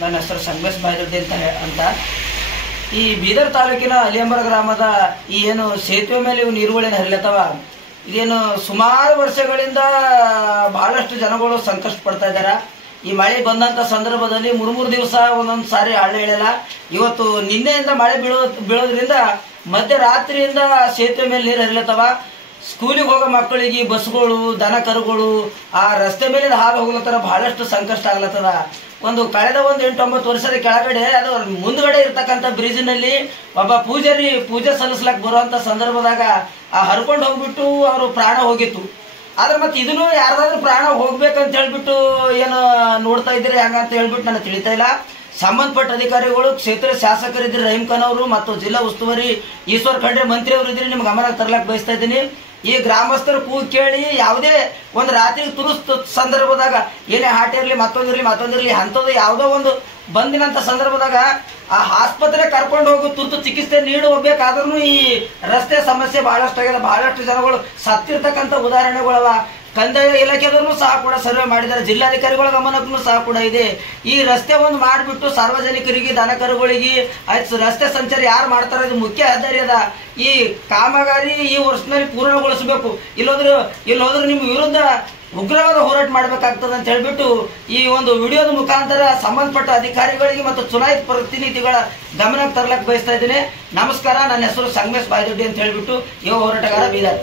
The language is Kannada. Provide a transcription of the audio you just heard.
ನನ್ನ ಹೆಸರು ಸಂಗಮೇಶ್ ಬಾಯ್ದೊಡ್ಡಿ ಅಂತ ಈ ಬೀದರ್ ತಾಲೂಕಿನ ಅಲಿಯಂಬರ ಗ್ರಾಮದ ಈ ಏನು ಸೇತುವೆ ಮೇಲೆ ಇವು ನೀರುಗಳಿನ ಹರಿಲತ್ತವ ಇದೇನು ಸುಮಾರು ವರ್ಷಗಳಿಂದ ಬಹಳಷ್ಟು ಜನಗಳು ಸಂಕಷ್ಟ ಪಡ್ತಾ ಇದ್ದಾರೆ. ಈ ಮಳೆ ಬಂದಂತ ಸಂದರ್ಭದಲ್ಲಿ ಮೂರು ದಿವಸ ಒಂದೊಂದು ಸಾರಿ ಹಳ್ಳ ಇಳಿಯಲ್ಲ. ಇವತ್ತು ನಿನ್ನೆಯಿಂದ ಮಳೆ ಬೀಳೋದ್ರಿಂದ ಮಧ್ಯರಾತ್ರಿಯಿಂದ ಸೇತುವೆ ಮೇಲೆ ನೀರು ಹರಿಲತ್ತವ. ಸ್ಕೂಲಿಗೆ ಹೋಗೋ ಮಕ್ಕಳಿಗೆ ಬಸ್ಗಳು, ದನ ಕರುಗಳು ಆ ರಸ್ತೆ ಮೇಲೆ ಹಾದು ಹೋಗ್ಲತ್ತಾರ. ಬಹಳಷ್ಟು ಸಂಕಷ್ಟ ಆಗ್ಲತ್ತದ. ಕಳೆದ 8-9 ವರ್ಷದ ಕೆಳಗಡೆ ಅದು ಮುಂದ್ಗಡೆ ಇರ್ತಕ್ಕಂಥ ಬ್ರಿಡ್ಜ್ನಲ್ಲಿ ಒಬ್ಬ ಪೂಜಾರಿ ಪೂಜೆ ಸಲ್ಲಿಸ್ಲಕ್ ಬರುವಂತ ಸಂದರ್ಭದಾಗ ಆ ಹರ್ಕೊಂಡು ಹೋಗ್ಬಿಟ್ಟು ಅವರು ಪ್ರಾಣ ಹೋಗಿತ್ತು. ಆದ್ರೆ ಮತ್ತೆ ಇದನ್ನು ಯಾರಾದ್ರೂ ಪ್ರಾಣ ಹೋಗ್ಬೇಕಂತ ಹೇಳ್ಬಿಟ್ಟು ಏನು ನೋಡ್ತಾ ಇದ್ದೀರಿ ಹಂಗಂತ ಹೇಳ್ಬಿಟ್ಟು ನನಗೆ ತಿಳಿತಾ ಇಲ್ಲ. ಸಂಬಂಧಪಟ್ಟ ಅಧಿಕಾರಿಗಳು, ಕ್ಷೇತ್ರ ಶಾಸಕರಿದ್ರಿ ರಹೀಂ ಖಾನ್ ಅವರು ಮತ್ತು ಜಿಲ್ಲಾ ಉಸ್ತುವಾರಿ ಈಶ್ವರ್ ಖಂಡ್ರೆ ಮಂತ್ರಿ ಅವರು ಇದ್ರಿ, ನಿಮ್ಗೆ ಗಮನ ತರ್ಲಕ್ ಬಯಸ್ತಾ ಇದ್ದೀನಿ. ಈ ಗ್ರಾಮಸ್ಥರು ಕೂಗಿ ಕೇಳಿ ಯಾವುದೇ ಒಂದು ರಾತ್ರಿ ತುರುಸ್ತು ಸಂದರ್ಭದಾಗ ಏನೇ ಹಾಟ್ ಇರಲಿ ಮತ್ತೊಂದಿರಲಿ ಅಂಥದ್ದು ಯಾವುದೋ ಒಂದು ಬಂದಿನಂತ ಸಂದರ್ಭದಾಗ ಆ ಆಸ್ಪತ್ರೆ ಕರ್ಕೊಂಡು ಹೋಗಿ ತುರ್ತು ಚಿಕಿತ್ಸೆ ನೀಡಬೇಕಾದ್ರೂ ಈ ರಸ್ತೆ ಸಮಸ್ಯೆ ಬಹಳಷ್ಟು ಆಗಿದೆ. ಬಹಳಷ್ಟು ಜನಗಳು ಸತ್ತಿರ್ತಕ್ಕಂಥ ಉದಾಹರಣೆಗಳವ. ಕಂದಾಯ ಇಲಾಖೆದವರು ಸಹ ಕೂಡ ಸರ್ವೆ ಮಾಡಿದ್ದಾರೆ. ಜಿಲ್ಲಾಧಿಕಾರಿಗಳ ಗಮನಕ್ಕೂ ಸಹ ಕೂಡ ಇದೆ. ಈ ರಸ್ತೆ ಒಂದು ಮಾಡಿಬಿಟ್ಟು ಸಾರ್ವಜನಿಕರಿಗೆ, ದನಕರುಗಳಿಗೆ ರಸ್ತೆ ಸಂಚಾರ ಯಾರು ಮಾಡ್ತಾರೆ, ಇದು ಮುಖ್ಯ ಹೆದ್ದಾರಿ ಅದ. ಈ ಕಾಮಗಾರಿ ಈ ವರ್ಷದಲ್ಲಿ ಪೂರ್ಣಗೊಳಿಸಬೇಕು. ಇಲ್ಲೋದ್ರೆ ನಿಮ್ಮ ವಿರುದ್ಧ ಉಗ್ರವಾದ ಹೋರಾಟ ಮಾಡಬೇಕಾಗ್ತದೆ ಅಂತ ಹೇಳ್ಬಿಟ್ಟು ಈ ಒಂದು ವಿಡಿಯೋದ ಮುಖಾಂತರ ಸಂಬಂಧಪಟ್ಟ ಅಧಿಕಾರಿಗಳಿಗೆ ಮತ್ತು ಚುನಾಯಿತ ಪ್ರತಿನಿಧಿಗಳ ಗಮನಕ್ಕೆ ತರಲಕ್ಕೆ ಬಯಸ್ತಾ ಇದ್ದೀನಿ. ನಮಸ್ಕಾರ, ನನ್ನ ಹೆಸರು ಸಂಗಮೇಶ್ ಬಾಯ್ದೊಡ್ಡಿ ಅಂತ ಹೇಳ್ಬಿಟ್ಟು ಯುವ ಹೋರಾಟಗಾರ ಬೀದರ್.